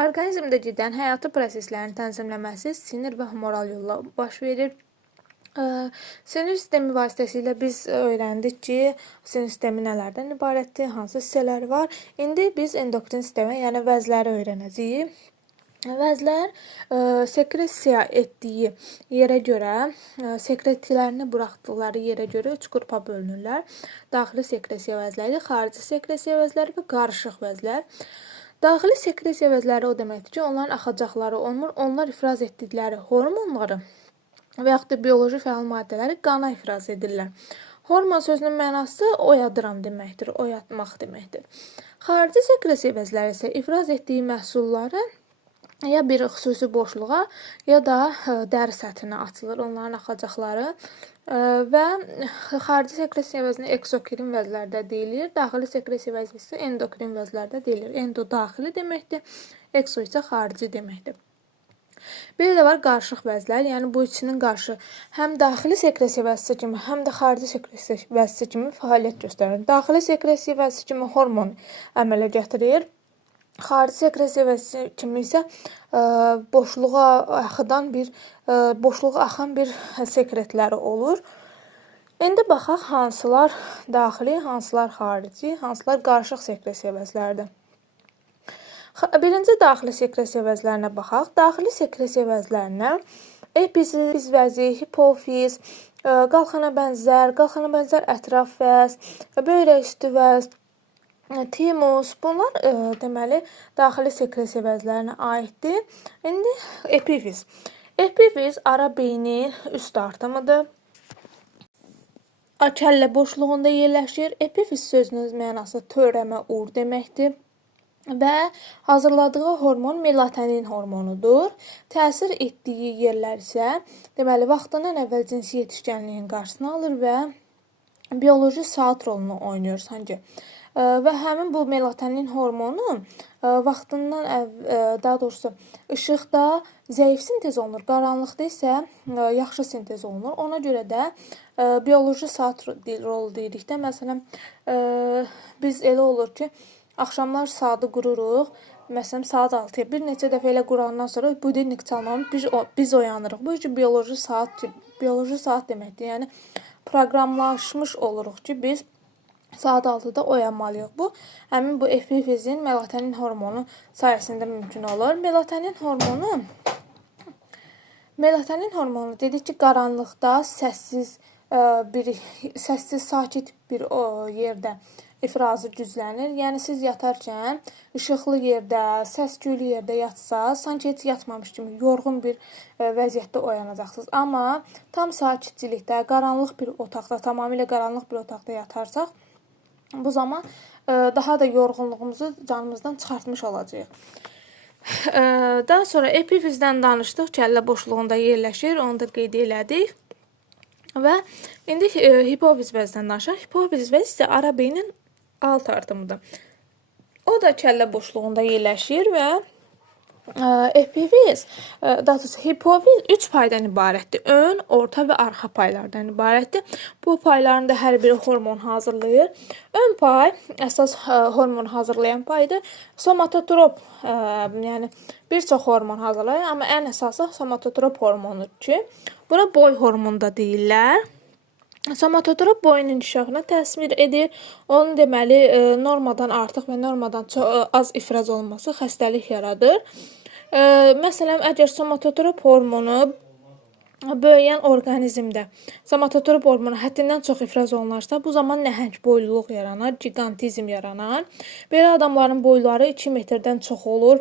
Orqanizmdə gedən həyati proseslərin tənzimləməsi sinir və humoral yolla baş verir. Sinir sistemi vasitəsilə biz öyrəndik ki, sinir sistemi nələrdən ibarətdir, hansı hissələri var. İndi biz endokrin sistemə, yəni vəzləri öyrənəcəyik. Vəzlər sekresiya etdiyi yerə görə, sekretlərini buraxdıqları yerə görə 3 qrupa bölünürlər. Daxili sekresiya vəzləri, xarici sekresiya vəzləri və qarışıq vəzlər. Daxili sekresiya vəzləri o deməkdir ki, onların axacaqları olmur, onlar ifraz etdikləri hormonları və yaxud da bioloji fəal maddələri qana ifraz edirlər. Hormon sözünün mənası oyadıram deməkdir, oyatmaq deməkdir. Xarici sekresiya vəzləri isə ifraz etdiyi məhsulları ya bir xüsusi boşluğa, ya da dəri səthinə atılır onların axacaqları və xarici sekresiya vəzni eksokrin vəzlərdə deyilir, daxili sekresiya vəzni isə endokrin vəzlərdə deyilir. Endo daxili deməkdir, ekso isə xarici deməkdir. Bir də var qarışıq vəzlər, yəni bu ikisinin qarşı həm daxili sekresiya vəzisi kimi, həm də xarici sekresiya vəzisi kimi fəaliyyət göstərir. Daxili sekresiya vəzisi kimi hormon əmələ gətirir. Xarici sekresiya vəzisi kimi isə boşluğa axan bir sekretləri olur. İndi baxaq hansılar daxili, hansılar xarici, hansılar qarışıq sekresiya vəzləridir. Birinci daxili sekresiya vəzlərinə baxaq. Daxili sekresiya vəzlərinə epifiz vəzi, hipofiz, qalxana bənzər ətraf vəz, böyrək üstü vəz, timus, bunlar deməli daxili sekresiya vəzlərinə aiddir. İndi epifiz. Epifiz ara beynin üst artımıdır. Kəllə boşluğunda yerləşir. Epifiz sözünün mənası törəmə, ur deməkdir. Və hazırladığı hormon melatonin hormonudur. Təsir etdiyi yerlər isə deməli vaxtından əvvəl cinsi yetişkənliyin qarşısını alır və bioloji saat rolunu oynayır sanki. Və həmin bu melatonin hormonu vaxtından daha doğrusu işıqda zəif sintez olunur, qaranlıqda isə yaxşı sintez olunur. Ona görə də bioloji saat rolu dedikdə məsələn biz elə olur ki, axşamlar saatı qururuq. Məsələn saat 6-ya bir neçə dəfə elə qurandan sonra budilnik çalmamış biz oyanırıq. Bu ki bioloji saat deməkdir. Yəni proqramlaşmış oluruq ki, biz saat 6-da oyanmalıyıq. Bu, həmin bu epifizin melatonin hormonu sayəsində mümkün olur. Melatonin hormonu dedik ki, qaranlıqda səssiz, sakit bir yerdə ifrazı güclənir. Yəni siz yatarkən işıqlı yerdə, səs-küylü yerdə yatsaz, sanki heç yatmamış kimi yorğun bir vəziyyətdə oyanacaqsınız. Amma tam sakitçilikdə, qaranlıq bir otaqda, tamamilə qaranlıq bir otaqda yatarsaq, bu zaman daha da yorğunluğumuzu canımızdan çıxartmış olacağıq. Daha sonra epifizdən danışdıq, kəllə boşluğunda yerləşir, onu da qeyd elədik. Və indi hipofiz vəzindən danışaq. Hipofiz vəzi isə ara beynin alt artımıdır. O da kəllə boşluğunda yerləşir və epifiz, daha doğrusu hipofiz 3 paydan ibarətdir. Ön, orta və arxa paylardan ibarətdir. Bu payların da hər biri hormon hazırlayır. Ön pay əsas hormon hazırlayan paydır. Somatotrop, yəni bir çox hormon hazırlayır, amma ən əsası somatotrop hormonudur ki, buna boy hormonu da deyirlər. Somatotrop boyun inkişafına təsir edir. Onun deməli normadan artıq və normadan çox az ifraz olması xəstəlik yaradır. Məsələn, əgər somatotrop hormonu böyüyən orqanizmdə somatotrop hormonu həddindən çox ifraz olunarsa, bu zaman nəhəng boyluluq yaranar, gigantizm yaranar. Belə adamların boyları 2 metrdən çox olur.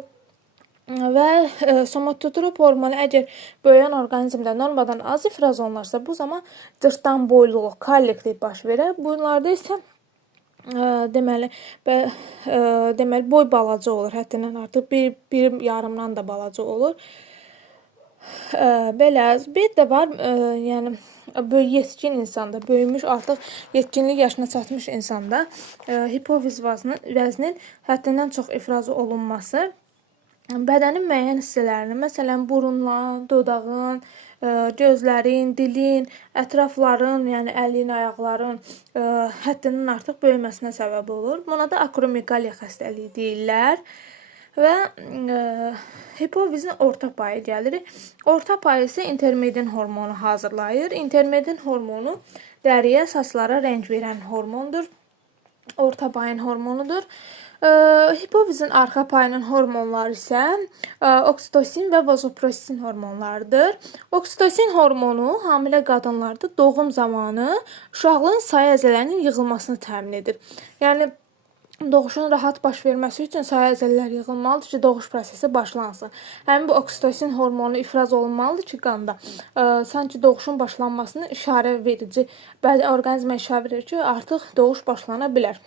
Və somatotrop hormonu əgər böyüyən orqanizmdə normadan az ifraz olunarsa, bu zaman cırtdan boyluluq, kollektiv baş verər. Bunlarda isə deməli boy balaca olur, həddindən artıq bir yarımdan da balaca olur. Belə bir də var, yəni yetkin insanda, böyümüş artıq yetkinlik yaşına çatmış insanda hipofiz vəzinin həddindən çox ifraz olunması bədənin müəyyən hissələrini, məsələn burunla, dodağın, gözlərin, dilin, ətrafların, yəni əlin, ayaqların həddindən artıq böyüməsinə səbəb olur. Buna da akromegaliya xəstəliyi deyirlər. və hipofizin orta payı gəlir. Orta payı isə intermedin hormonu hazırlayır. Intermedin hormonu dəriyə, saçlara rəng verən hormondur. Orta payın hormonudur. Hipofizin arxa payının hormonları isə oksitosin və vazopressin hormonlarıdır. Oksitosin hormonu hamilə qadınlarda doğum zamanı uşaqlığın sayı əzələrinin yığılmasını təmin edir. Yəni doğuşun rahat baş verməsi üçün sayı əzələlər yığılmalıdır ki, doğuş prosesi başlansın. Həmin bu oksitosin hormonu ifraz olunmalıdır ki, qanda sanki doğuşun başlanmasını işarə verici, orqanizmə işarə verir ki, artıq doğuş başlana bilər.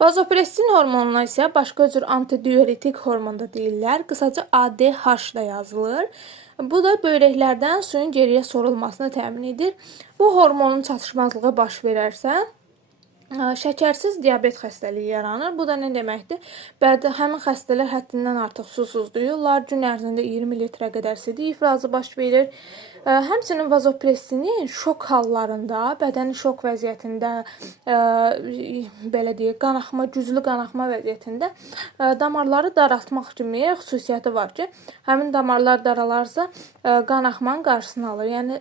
Vazopressin hormonuna isə başqa cür antidiuretik hormon da deyirlər. Qısaca ADH da yazılır. Bu da böyrəklərdən suyun geriyə sorulmasını təmin edir. Bu hormonun çatışmazlığı baş verərsə, şəkərsiz diabet xəstəliyi yaranır. Bu da nə deməkdir? Həmin xəstələr həddindən artıq susuzlayırlar. Gün ərzində 20 litrə qədər sidik ifrazı baş verir. Həmçinin vazopressinin şok hallarında, bədənin şok vəziyyətində, belə deyək, qanaxma, güclü qanaxma vəziyyətində damarları daraltmaq kimi xüsusiyyəti var ki, həmin damarlar daralarsa qanaxmanın qarşısını alır. Yəni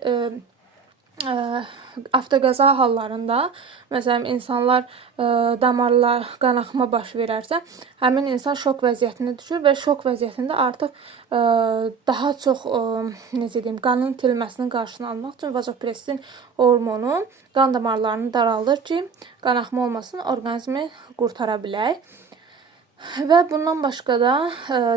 avtoqəza hallarında, məsələn, insanlar damarlar qanaxma baş verərsə, həmin insan şok vəziyyətinə düşür və şok vəziyyətində artıq daha çox, necə deyim, qanın itilməsinin qarşısını almaq üçün vazopressin hormonu qan damarlarını daraldır ki, qanaxma olmasın, orqanizmi qurtara bilək. Və bundan başqa da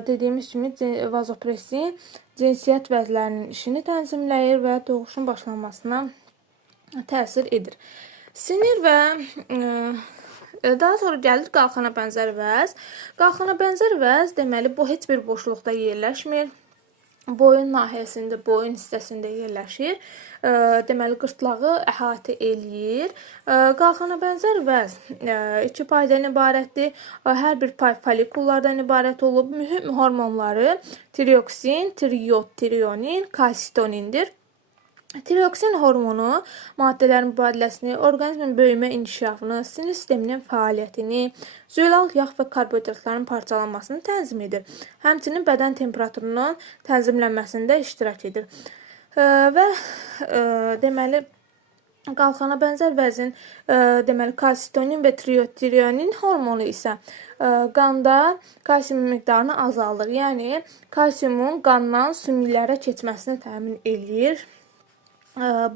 dediyimiz kimi vazopressin cinsiyyət vəzlərinin işini tənzimləyir və doğuşun başlanmasına təsir edir. Sinir və daha sonra gəlir qalxana bənzər vəz. Qalxana bənzər vəz deməli bu heç bir boşluqda yerləşmir. Boyun nahiyəsində, boyun hissəsində yerləşir. Deməli qırtlağı əhatə eləyir. Qalxana bənzər vəz 2 paydan ibarətdir. Hər bir pay folikullardan ibarət olub. Mühüm hormonları tireoksin, tiriod, tirionin, kalsitonindir. Tireoksin hormonu maddələrin mübadiləsini, orqanizmin böyümə inkişafını, sinir sisteminin fəaliyyətini, zülal yağ və karbohidratların parçalanmasını tənzim edir. Həmçinin bədən temperaturunun tənzimlənməsində iştirak edir. Və deməli qalxana bənzər vəzin deməli kalsitonin və tirionin hormonu isə qanda kalsiumun miqdarını azaldır. Yəni kalsiumun qandan sümüklərə keçməsini təmin eləyir.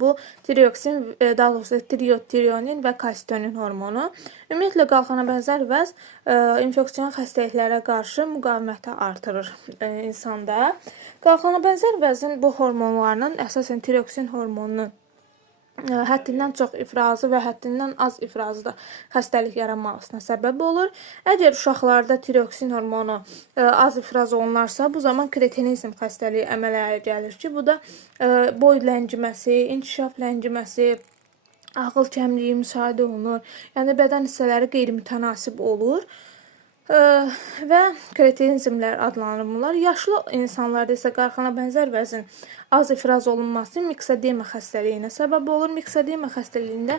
Bu tireoksin, daha doğrusu tiriod, tirionin və kalsitonin hormonu. Ümumiyyətlə qalxana bənzər vəz infeksiyon xəstəliklərə qarşı müqaviməti artırır insanda. Qalxana bənzər vəzin bu hormonlarının əsasən tireoksin hormonunun həddindən çox ifrazı və həddindən az ifrazı da xəstəlik yaranmasına səbəb olur. Əgər uşaqlarda tireoksin hormonu az ifraz olunarsa, bu zaman kretinizm xəstəliyi əmələ gəlir ki, bu da boy ləngiməsi, inkişaf ləngiməsi, ağıl kəmliyi müşahidə olunur. Yəni bədən hissələri qeyri-mütənasib olur. Və kretinizmlər adlanır bunlar. Yaşlı insanlarda isə qalxana bənzər vəzin az ifraz olunması miksedema xəstəliyinə səbəb olur. Miksedema xəstəliyində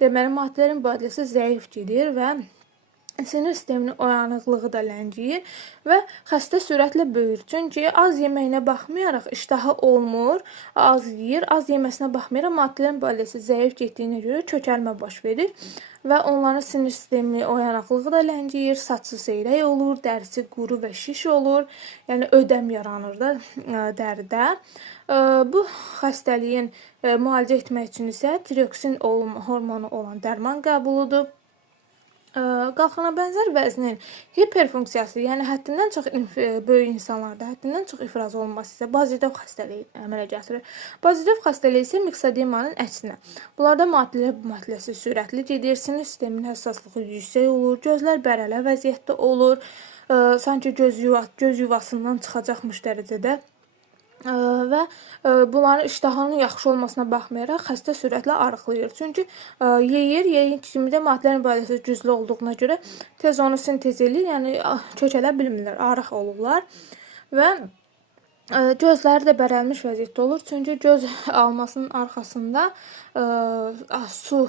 deməli maddələrin mübadiləsi zəif gedir və sinir sisteminin oyanıqlığı da ləngiyir və xəstə sürətlə böyür. Çünki az yeməyinə baxmayaraq iştahı olmur, az yeyir. Az yeməsinə baxmayaraq maddələrin mübadiləsi zəif getdiyinə görə kökəlmə baş verir və onların sinir sistemi oyanıqlığı da ləngiyir, saçı seyrək olur, dərisi quru və şiş olur. Yəni ödəm yaranır da dəridə. Bu xəstəliyin müalicə etmək üçün isə tireoksin hormonu olan dərman qəbuludur. Qalxana bənzər vəznin hiperfunksiyası, yəni həddindən çox böyük insanlarda həddindən çox ifraz olunması isə bazidev xəstəliyi əmələ gətirir. Bazidev xəstəliyi isə miksedemanın əksinə. Bunlarda maddələr mübadiləsi sürətli gedir, sinir sisteminin həssaslığı yüksək olur, gözlər bərələ vəziyyətdə olur, sanki göz yuvasından çıxacaqmış dərəcədə. Və bunların iştahının yaxşı olmasına baxmayaraq xəstə sürətlə arıqlayır. Çünki yeyir kimi də maddələrin mübadiləsiz güclü olduğuna görə tez onu sintez edir, yəni kökələ bilmirlər, arıq olurlar və gözləri də bərəlmiş vəziyyətdə olur. Çünki göz almasının arxasında su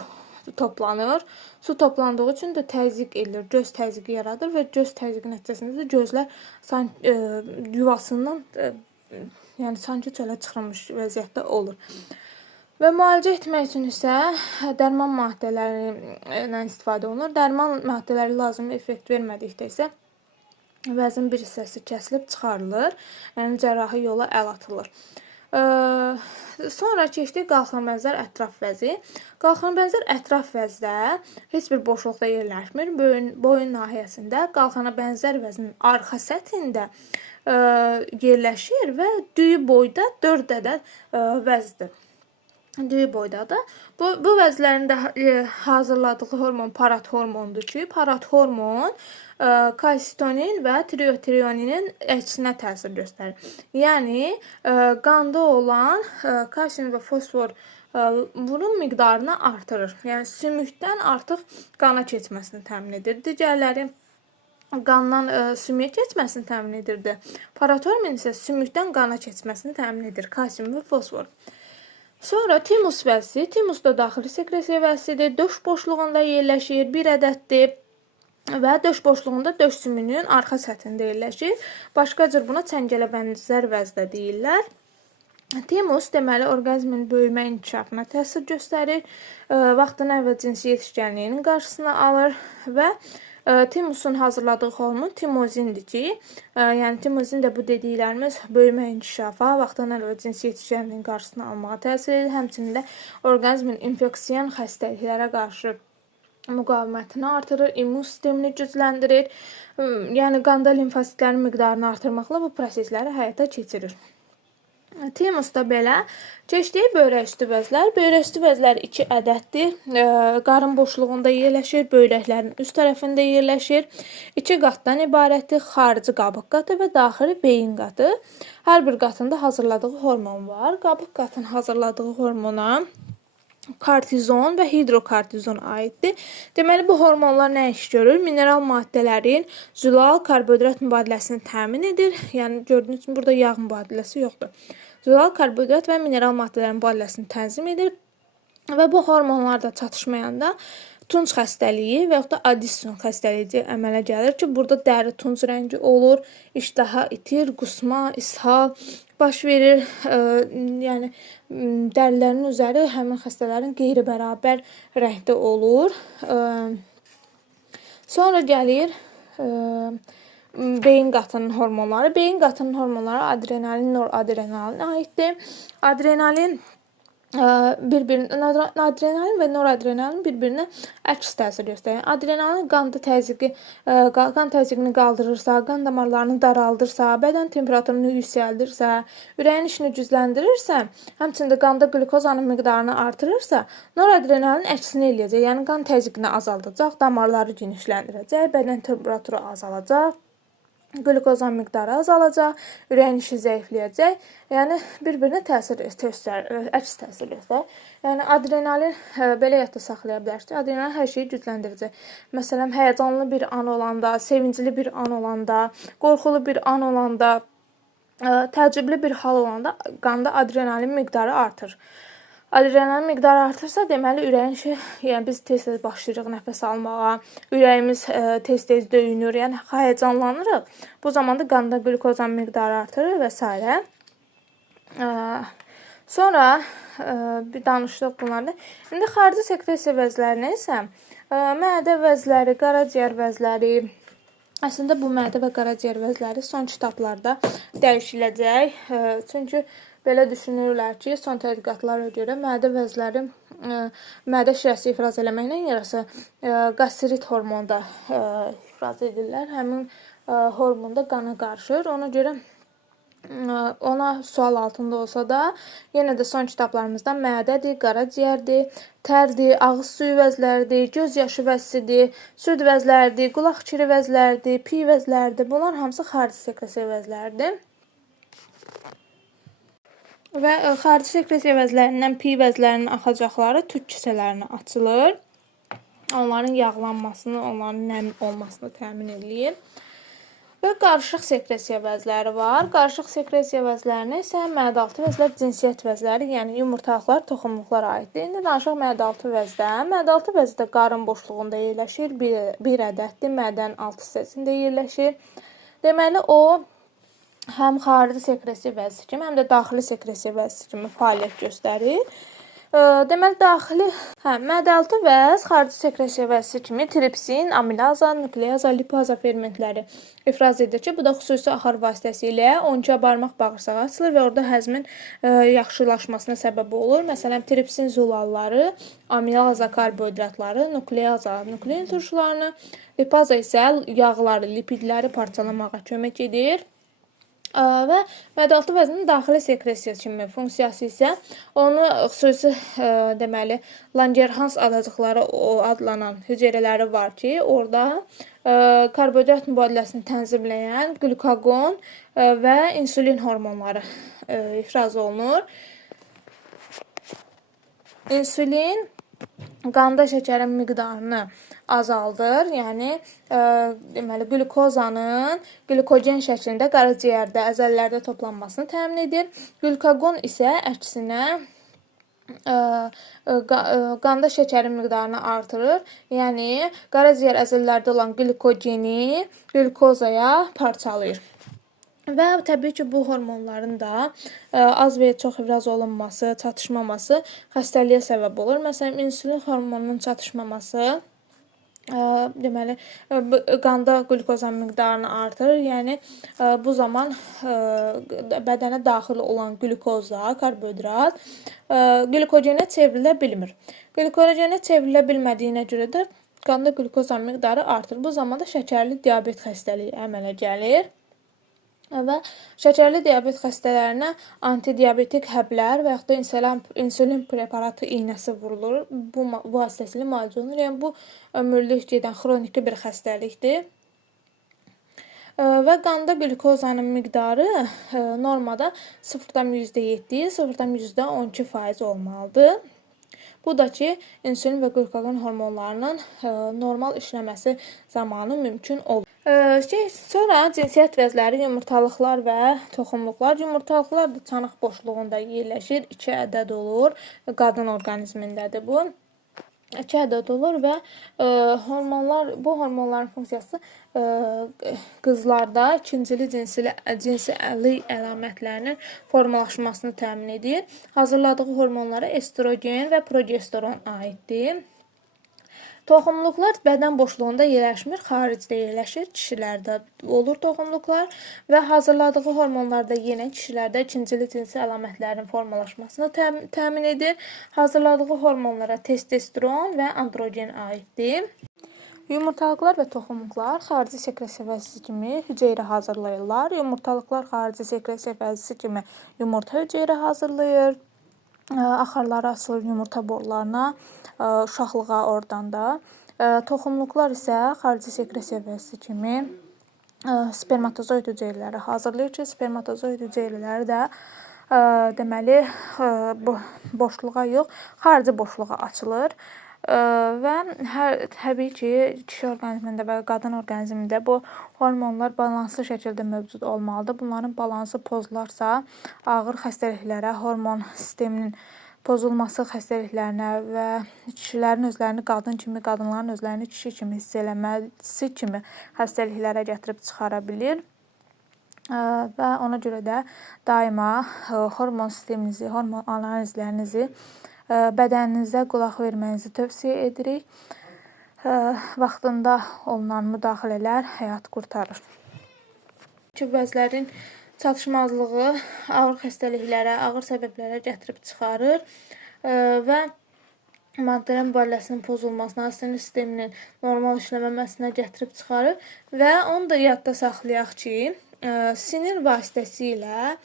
toplanır. Su toplandığı üçün də təzyiq edir, göz təzyiqi yaradır və göz təzyiqi nəticəsində də gözlər yuvasından yəni sanki çölə çıxırmış vəziyyətdə olur. Və müalicə etmək üçün isə dərman maddələrindən istifadə olunur. Dərman maddələri lazımi effekt vermədikdə isə vəzin bir hissəsi kəsilib çıxarılır, yəni cərrahi yola əl atılır. Sonra keçdik qalxanbənzər ətraf vəzi. Qalxanbənzər ətraf vəzdə heç bir boşluqda yerləşmir. Boyun nahiyəsində qalxanabənzər vəzin arxa səthində yerləşir və düyü boyda 4 ədəd vəzdir. Düyü boydadır. Bu vəzlərin də hazırladığı hormon parat hormondur ki, parat hormon kalsitonin və tiroidinin əksinə təsir göstərir. Yəni qanda olan kalsium və fosfor bunun miqdarını artırır. Yəni sümükdən artıq qana keçməsini təmin edir. Digərləri qandan sümüyə keçməsini təmin edirdi. Parat hormon isə sümükdən qana keçməsini təmin edir. Kalsium və fosfor. Sonra timus vəzi. Timus da daxili sekresiya vəzidir. Döş boşluğunda yerləşir. 1 ədəddir və döş boşluğunda döş sümüyünün arxa səthində yerləşir. Başqa cür buna çəngələ-bənzər vəz də deyirlər. Timus deməli orqanizmin böyümə inkişafına təsir göstərir. Vaxtdan əvvəl cinsi yetişkənliyinin qarşısını alır və timusun hazırladığı hormon timozindir ki, yəni timozin də bu dediklərimiz böyümə inkişafa, vaxtdan əvvəl cinsi yetişkənliyin qarşısını almağa təsir edir. Həmçinin də orqanizmin infeksiyon xəstəliklərə qarşı müqavimətini artırır, immun sistemini gücləndirir. Yəni qanda limfositlərin miqdarını artırmaqla bu prosesləri həyata keçirir. Timusda belə. Keçdiyi böyrək üstü vəzlər. Böyrək üstü vəzlər 2 ədəddir. Qarın boşluğunda yerləşir, böyrəklərin üst tərəfində yerləşir. 2 qatdan ibarətdir. Xarici qabıq qatı və daxili beyin qatı. Hər bir qatında hazırladığı hormon var. Qabıq qatının hazırladığı hormona kortizon və hidrokortizon aiddir. Deməli, bu hormonlar nə iş görür? Mineral maddələrin zülal karbohidrat mübadiləsini təmin edir. Yəni, gördüyünüz kimi, burada yağ mübadiləsi yoxdur. Zülal karbohidrat və mineral maddələrin mübadiləsini tənzim edir və bu hormonlar da çatışmayanda tunç xəstəliyi və yaxud da Addison xəstəliyi əmələ gəlir ki, burada dəri tunç rəngi olur, iştaha itir, qusma, ishal baş verir. Yəni dərilərin üzəri həmin xəstələrin qeyri-bərabər rəngdə olur. Sonra gəlir beyin qatının hormonları. Beyin qatının hormonları adrenalin, noradrenalin aiddir. Adrenalin və noradrenalin bir-birinə əks təsir göstərir. Adrenalin qan təzyiqini qaldırırsa, qan damarlarını daraldırsa, bədən temperaturunu yüksəldirsə, ürəyin işini gücləndirirsə, həmçində qanda qlukozanın miqdarını artırırsa, noradrenalin əksini eləyəcək. Yəni qan təzyiqini azaldacaq, damarları genişləndirəcək, bədən temperaturu azalacaq, glukozan miqdarı azalacaq, ürəyin işi zəifləyəcək. Yəni bir-birinə əks təsir göstərir. Yəni adrenalin belə yadda saxlaya bilər ki, adrenalin hər şeyi gücləndirəcək. Məsələn, həyəcanlı bir an olanda, sevincli bir an olanda, qorxulu bir an olanda, təəccüblü bir hal olanda qanda adrenalin miqdarı artır. Adrenalin miqdarı artırsa, deməli ürəyin işi, yəni biz tez-tez başlayırıq nəfəs almağa, ürəyimiz tez-tez döyünür, yəni həyəcanlanırıq. Bu zamanda qanda qlukozan miqdarı artırır və s. Sonra bir danışdıq bunlarda. İndi xarici sekresiya vəzlərinə isə mədə vəzləri, qaraciyər vəzləri, əslində bu mədə və qaraciyər vəzləri son kitablarda dəyişiləcək. Çünki belə düşünürlər ki, son tədqiqatlara görə mədə vəzləri mədə şirəsi ifraz eləməklə yarası qastrit hormonda ifraz edirlər. Həmin hormonda qana qarışır. Ona görə ona sual altında olsa da, yenə də son kitablarımızdan mədədir, qaraciyərdir, tərdir, ağız suyu vəzləridir, göz yaşı vəzsidir, süd vəzləridir, qulaq kiri vəzləridir, piy vəzləridir. Bunlar hamısı xarici sekresiya vəzləridir. Və xarici sekresiya vəzlərindən piy vəzlərinin axacaqları tük kisələrinə açılır. Onların yağlanmasını, onların nəm olmasını təmin edir. Və qarışıq sekresiya vəzləri var. Qarışıq sekresiya vəzlərinə isə mədə-altı vəzlər cinsiyyət vəzləri, yəni yumurtalıqlar, toxumluqlar aiddir. İndi danışaq mədə-altı vəzdən. Mədə-altı vəzi də qarın boşluğunda yerləşir. Bir ədəddir. Mədən alt hissəsində yerləşir. Deməli, o həm xarici sekresiya vəzi kimi, həm də daxili sekresiya vəzi kimi fəaliyyət göstərir. Deməli, mədə-altı vəz xarici sekresiya vəzi kimi tripsin, amilaza, nukleaza, lipaza fermentləri ifraz edir ki, bu da xüsusi axar vasitəsilə 12 barmaq bağırsağı açılır və orada həzmin yaxşılaşmasına səbəb olur. Məsələn, tripsin zulalları, amilaza karbohidratları, nukleaza nuklein turşularını, lipaza isə yağları, lipidləri parçalamağa kömək edir. Və mədə-altı vəzinin daxili sekresiya kimi funksiyası isə onu xüsusi deməli Langerhans adacıqları adlanan hüceyrələri var ki, orada karbohidrat mübadiləsini tənzimləyən qlükagon və insulin hormonları ifraz olunur. İnsulin qanda şəkərin miqdarını azaldır. Yəni deməli qlükozanın qlikogen şəklində qaraciyərdə, əzələlərdə toplanmasını təmin edir. Qlükagon isə əksinə qanda şəkərin miqdarını artırır. Yəni qaraciyər əzələlərdə olan qlikogeni qlükozaya parçalayır. Və təbii ki, bu hormonların da az və ya çox ifraz olunması, çatışmaması xəstəliyə səbəb olur. Məsələn, insulin hormonunun çatışmaması deməli qanda qlükozan miqdarını artırır. Yəni bu zaman bədənə daxil olan qlükoza, karbohidrat qlikogenə çevrilə bilmir. Qlikogenə çevrilə bilmədiyinə görə də qanda qlükozan miqdarı artır. Bu zaman da şəkərli diabet xəstəliyi əmələ gəlir. Və şəkərli diabet xəstələrinə antidiabetik həblər və yaxud da insulin preparatı iynəsi vurulur. Bu vasitəsilə müalicə olunur. Yəni bu ömürlük gedən xroniki bir xəstəlikdir. Və qanda qlükozanın miqdarı normada 0,7, 0,12% olmalıdır. Bu da ki, insulin və qlükagon hormonlarının normal işləməsi zamanı mümkün olur. Sonra cinsiyyət vəzləri, yumurtalıqlar və toxumluqlar. Yumurtalıqlar da çanaq boşluğunda yerləşir. 2 ədəd olur. Qadın orqanizmindədir bu. 2 ədəd olur və bu hormonların funksiyası qızlarda ikincili cinsi əlamətlərinin formalaşmasını təmin edir. Hazırladığı hormonlara estrogen və progesteron aiddir. Toxumluqlar bədən boşluğunda yerləşmir, xaricdə yerləşir. Kişilərdə olur toxumluqlar və hazırladığı hormonlar da yenə kişilərdə ikincili cinsi əlamətlərin formalaşmasını təmin edir. Hazırladığı hormonlara testosteron və androgen aiddir. Yumurtalıqlar və toxumluqlar xarici sekresiya vəzisi kimi hüceyrə hazırlayırlar. Yumurtalıqlar xarici sekresiya vəzisi kimi yumurta hüceyrə hazırlayır. Axarları açılır yumurta borularına, uşaqlığa oradan da. Toxumluqlar isə xarici sekresiya vəzisi kimi spermatozoid hüceyrələri hazırlayır ki, spermatozoid hüceyrələri də deməli boşluğa yox, xarici boşluğa açılır. Və təbii ki, kişi orqanizmində və qadın orqanizmində bu hormonlar balanslı şəkildə mövcud olmalıdır. Bunların balansı pozularsa, ağır xəstəliklərə, hormon sisteminin pozulması xəstəliklərinə və kişilərin özlərini qadın kimi, qadınların özlərini kişi kimi hiss eləməsi kimi xəstəliklərə gətirib çıxara bilir. Və ona görə də daima hormon sisteminizi, hormon analizlərinizi bədəninizə qulaq vermənizi tövsiyə edirik. Vaxtında olunan müdaxilələr həyat qurtarır. Vəzlərin çatışmazlığı ağır xəstəliklərə, ağır səbəblərə gətirib çıxarır və maddələrin mübadiləsinin pozulmasına, sinir sisteminin normal işləməməsinə gətirib çıxarır və onu da yadda saxlayaq ki, sinir vasitəsilə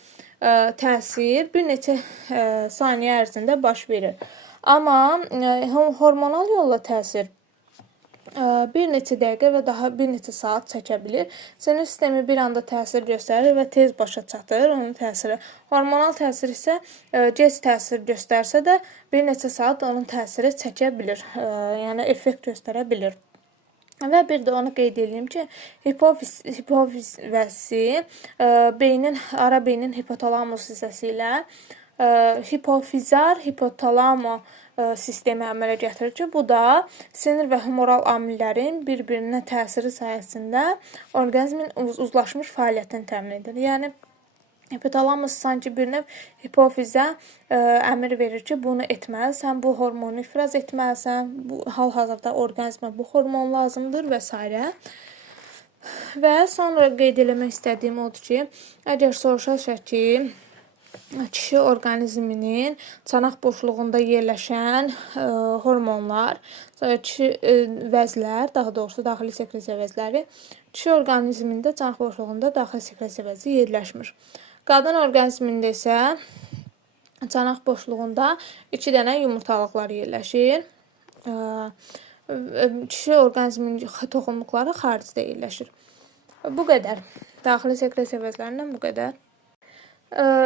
təsir bir neçə saniyə ərzində baş verir. Amma hormonal yolla təsir bir neçə dəqiqə və daha bir neçə saat çəkə bilir. Sinir sistemi bir anda təsir göstərir və tez başa çatır onun təsiri. Hormonal təsir isə gec təsir göstərsə də bir neçə saat onun təsiri çəkə bilir. Yəni effekt göstərə bilir. Və bir də onu qeyd edeyim ki, hipofiz vəzi ara beynin hipotalamus hissəsi ilə hipofizar hipotalamo sistemi əmələ gətirir ki, bu da sinir və humoral amillərin bir-birinə təsiri sayəsində orqanizmin uzlaşmış fəaliyyətini təmin edir. Yəni hipotalamus sanki bir növ hipofizə əmr verir ki, bunu etməlisən, bu hormonu ifraz etməlisən, bu hal-hazırda orqanizmə bu hormon lazımdır və s. Və sonra qeyd eləmək istədiyim odur ki, əgər soruşarsa ki, kişi orqanizminin çanaq boşluğunda yerləşən hormonlar, kişi vəzlər, daha doğrusu daxili sekresiya vəzləri, kişi orqanizmində çanaq boşluğunda daxili sekresiya vəzi yerləşmir. Qadın orqanizmində isə çanaq boşluğunda 2 dənə yumurtalıqlar yerləşir. Kişi orqanizminin toxumluqları xaricdə yerləşir. Bu qədər. Daxili sekresiya vəzlərindən bu qədər.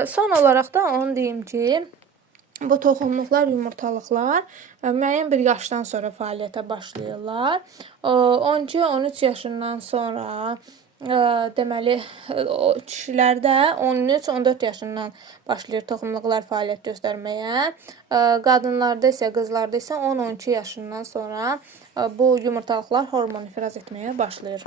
Son olaraq da onu deyim ki, bu toxumluqlar, yumurtalıqlar müəyyən bir yaşdan sonra fəaliyyətə başlayırlar. 12-13 yaşından sonra deməli kişilərdə 13-14 yaşından başlayır toxumluqlar fəaliyyət göstərməyə. Qadınlarda isə, qızlarda isə 10-12 yaşından sonra bu yumurtalıqlar hormon ifraz etməyə başlayır.